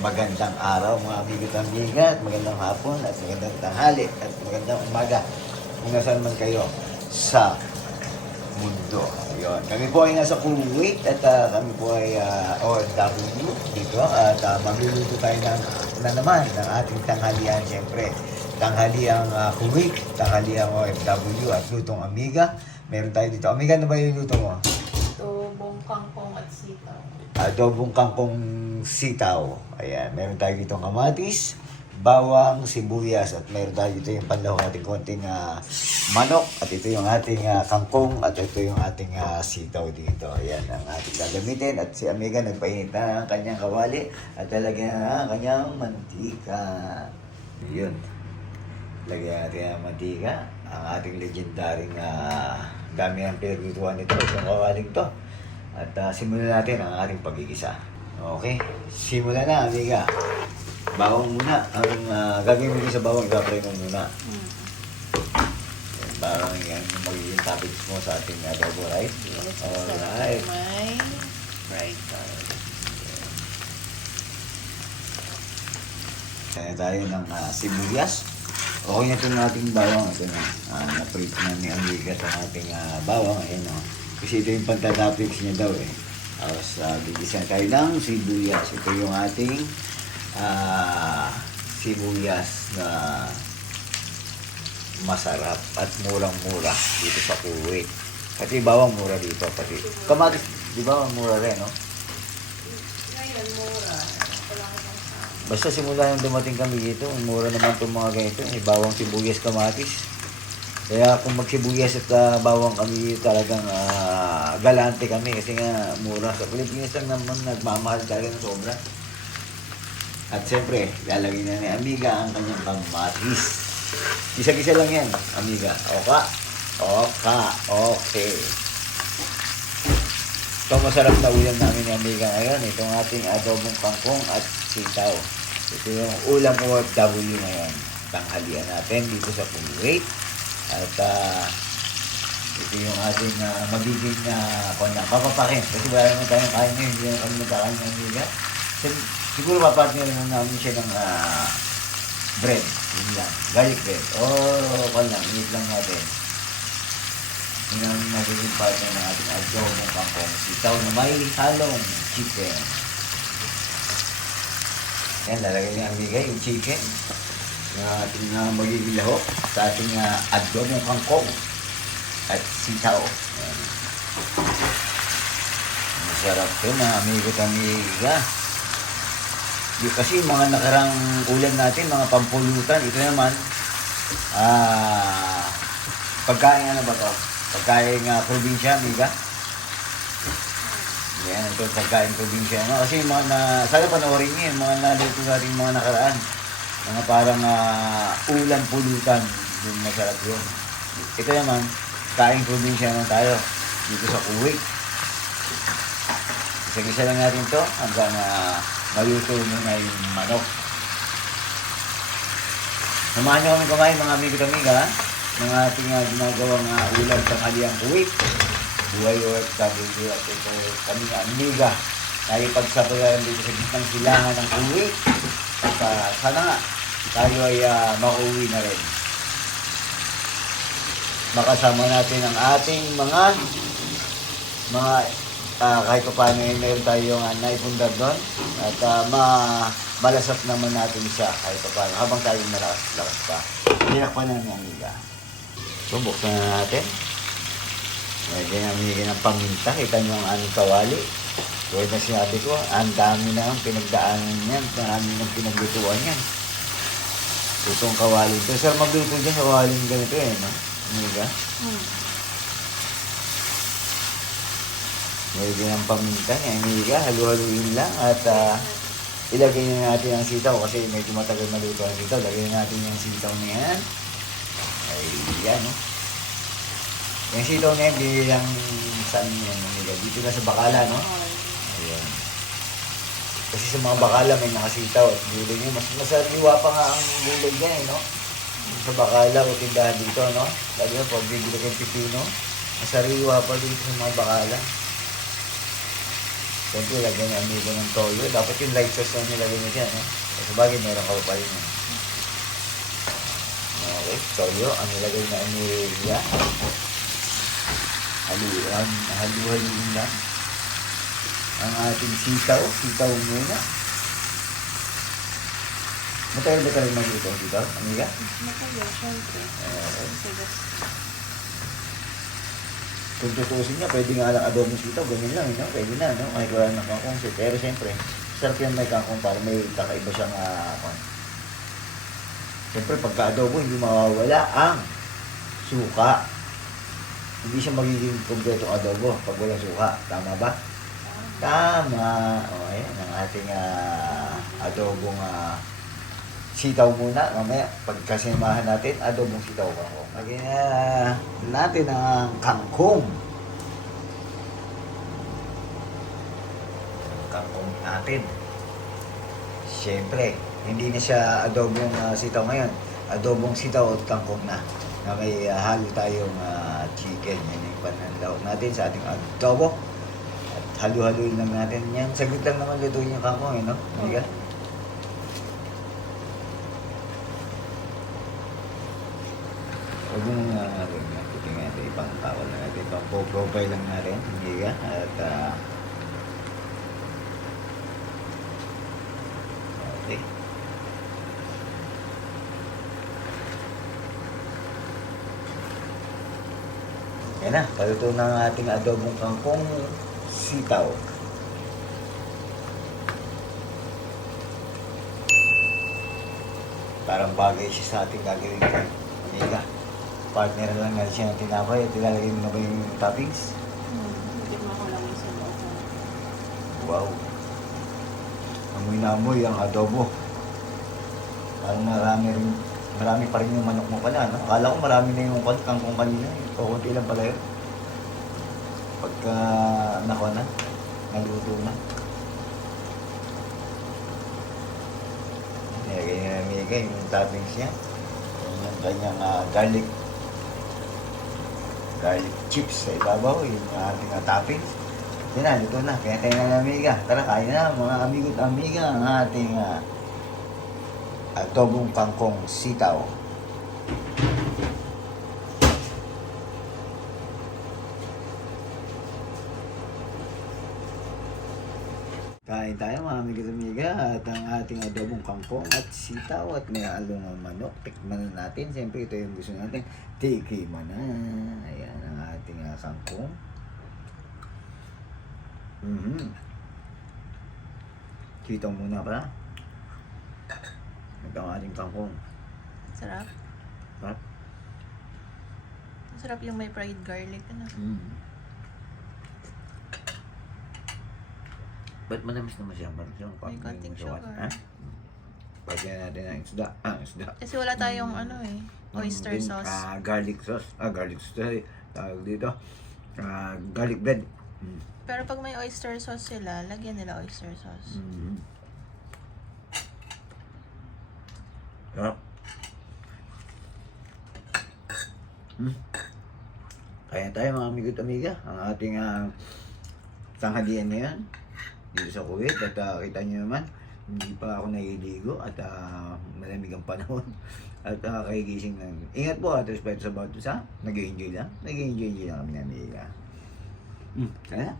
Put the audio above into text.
magandang araw mga amigo at amiga, at magandang hapon at magandang tanghali at magandang umaga kung nasaan man kayo sa mundo. Yun. Kami po ay nasa Kuwait at kami po ay OFW dito at magluluto tayo na naman ng ating tanghalian. Siyempre, tanghaliang Kuwait, tanghaliang OFW at lutong amiga. Meron tayo dito. Amiga, ano ba yung luto mo? Adobong kangkong at sitaw. Adobong kangkong sitaw. Ayan, meron tayo dito kamatis, bawang, sibuyas, at meron tayo dito yung panlahok natin konting manok, at ito yung ating kangkong, at ito yung ating sitaw dito. Ayan ang ating gagamitin, at si Amiga nagpainit na ang kanyang kawali at talagyan na ang kanyang mantika. Yun. Lagyan natin ang mantika, ang ating legendary dami ang pinaglutuan nito, itong kawaling to. At simulan natin ang ating pagigisa. Okay, simulan na, Amiga. Bawang muna. Ang gagawin mo sa bawang, i-fry mo muna. Parang yan yung magiging toppings mo sa ating adobo, right? Yes, alright. May fried garlic. Kaya tayo ng sibuyas. Okay na ito ng ating bawang. Ito na. Na-prito na ni Amiga ang ating bawang. Ayan o. Kasi ito yung pagka-toppings niya daw eh. Tapos bigisan tayo ng sibuyas. Ito yung ating sibuyas na masarap at murang-mura dito sa Kuwait. Pati bawang mura dito. Pati kamatis, di ba mura rin, no? Ngayon, mura. Wala ko pang sa... Basta simula yung dumating kami dito, mura naman itong mga ganito. May bawang, sibuyas, kamatis. Kaya kung magsibuyas at bawang kami talagang galante kami kasi nga mura. Sa Pilipinas lang naman nagmamahal talaga ng sobra. At siyempre, lalagyan na ni Amiga ang kanyang kamatis. Gisa-gisa lang yan, Amiga. Oka. Okay. Ito masarap na ulam namin ni Amiga ngayon. Itong ating adobong kangkong at sitaw. Ito yung ulam OFW ngayon. Tanghalian natin dito sa Kuwait. At ito yung ating magiging papapakin. Kasi wala naman tayong kain ngayon. Hindi naman kami nagkakain ng Amiga. Siguro papartner naman namin siya ng bread. Yun lang. Garlic bread. Init lang natin. Yun ang magiging partner ng ating adobong kangkong sitaw na may halong chicken. Yan, lalagay niya Amiga yung chicken na ating magiging lahok sa ating adobong kangkong at sitaw. Yan. Masarap ito na amigo-amiga. Kasi mga nakarang ulam natin, mga pampulutan, ito naman, pagkain ano ba to? Pagkain probinsya, Amiga. Yan, ito pagkain probinsya. No? Kasi mga sana panoorin niyo yung mga naluto natin mga nakaraan. Mga parang ulam pulutan, yung masarap yun. Ito naman, kain probinsya naman tayo dito sa Kuwait. Isa-isa lang natin to hanggang maluto muna yung manok. Samahan nyo kami kumain mga amigo-amiga ng ating ginagawang ulam sa Tanghaliang Kuwait. Buhay OFW at ito kami nga Amiga. Tayo pagsabayan dito sa gitnang silangan ng Kuwait. At sana nga tayo ay makauwi na rin. Makasama natin ang ating mga kahit pa paano meron tayong naipundar doon at malasap naman natin siya kahit pa paano habang tayo malakas pa. Tinakpan na ng Amiga. So, buksan na natin. Medyo Amiga ng paminta. Kita nyo ang aming kawali. Kaya na sinabi ko, ang dami na ang pinagdaanan yan. Ang dami ng pinaglutuan yan. Itong kawali. So, sir, magluto dyan sa kawaling ganito eh, no? Amiga. Medyo ng paminta ni Amiga, halu-haluin lang at ilagay na natin ang sitaw kasi medyo matagal maluto ang sitaw. Lagay na natin yung sitaw na yan. Ayan, no? Yung sitaw na yan, di lang saan yan, Amiga? Dito na sa bakala, no? Ayan. Kasi sa mga bakala may nakasitaw at gulay nyo. Mas masariwa pa nga ang gulay dyan, no? Sa bakala o tindahan dito, no? Lagi na po, bibili kayong pipino. Masariwa pa dito sa mga bakala. Siyempre, lagyan niya amigo ng toyo. Dapat yung light sauce lang nilagay niya siya, no? Sa bagay, meron ka pa rin. Okay, toyo. Ang nilagay na amiga. Halu-haluin lang. Ang ating sitaw. Sitaw muna. Matagal ba ka rin magluto ang sitaw, amiga? Matagal, syempre. Okay. Matagas. Kung tutusin niya, pwede nga lang adobo sitaw, ganyan lang, no? Pwede na, no? Kahit wala ng kangkong. Pero siyempre, sarap yan may kangkong para may kakaiba siyang siyempre, pagka-adobo, hindi mawawala ang suka. Hindi siya magiging kompletong adobo pag walang suka. Tama ba? Tama. O, ayan, ang ating adobong sitaw muna. Mamaya, pagkasimahan natin, adobong sitaw kangkong. Lagyan natin ang kangkong. Kangkong natin. Siyempre, hindi na siya adobong sitaw ngayon. Adobong sitaw at kangkong na may halo tayong chicken. Yan yung pananlaw natin sa ating adobo. At halo-haloin lang natin yan. Saglit lang naman lutuin yung kangkong, no? Amiga? Huwag mo nga natin. Tingnan natin. Ipang-tawal na natin. Ipang-profile lang natin. Amiga? At okay. Yan na, paluto na ang ating adobong kangkong sitaw. Parang bagay siya sa ating gagawin ko. Amiga, partner lang natin siya ng tinapay at ilalagay mo na ba yung toppings? Hindi mo ako lang isa loob. Wow. Amoy na amoy ang adobo. Parang marami pa rin yung manok mo pala, no? Akala ko marami na yung kangkong kanina. Kukunti lang pala yun. Pagka naluto na. Nilagay niya na amiga yung toppings niya. Yung kanyang garlic chips sa ibabaw, yung ating toppings. Yan na, luto na. Kaya tayo na amiga. Tara, kain na mga amigo at amiga ang ating adobong kangkong sitaw. Kain tayo mga amigo at amiga at ang ating adobong kangkong at sitaw at may halong manok. Tikman na natin. Siyempre ito yung gusto natin. Tikiman na. Ayan ang ating kangkong. Sitaw muna pala. Ito ang ating kangkong. Sarap. Sarap. Sarap yung may fried garlic. Ano? Ba't manamis naman siya? Ba't siyang May konting sugar. Ha? Pagyan natin ang isda. Isda. Kasi wala tayong oyster Din, sauce. garlic sauce. Garlic sauce. Tawag dito. Garlic bread. Pero pag may oyster sauce sila, lagyan nila oyster sauce. Sarap. Kaya tayo mga amigo at amiga. Ang ating tanghalian ngayon dito sa Kuwait. At kita nyo naman, hindi pa ako naliligo at malamig ang panahon. At kagigising lang. Ingat po at respeto sa bawat isa. Nag-enjoy lang. Nag-enjoy lang kami na amiga. Sana.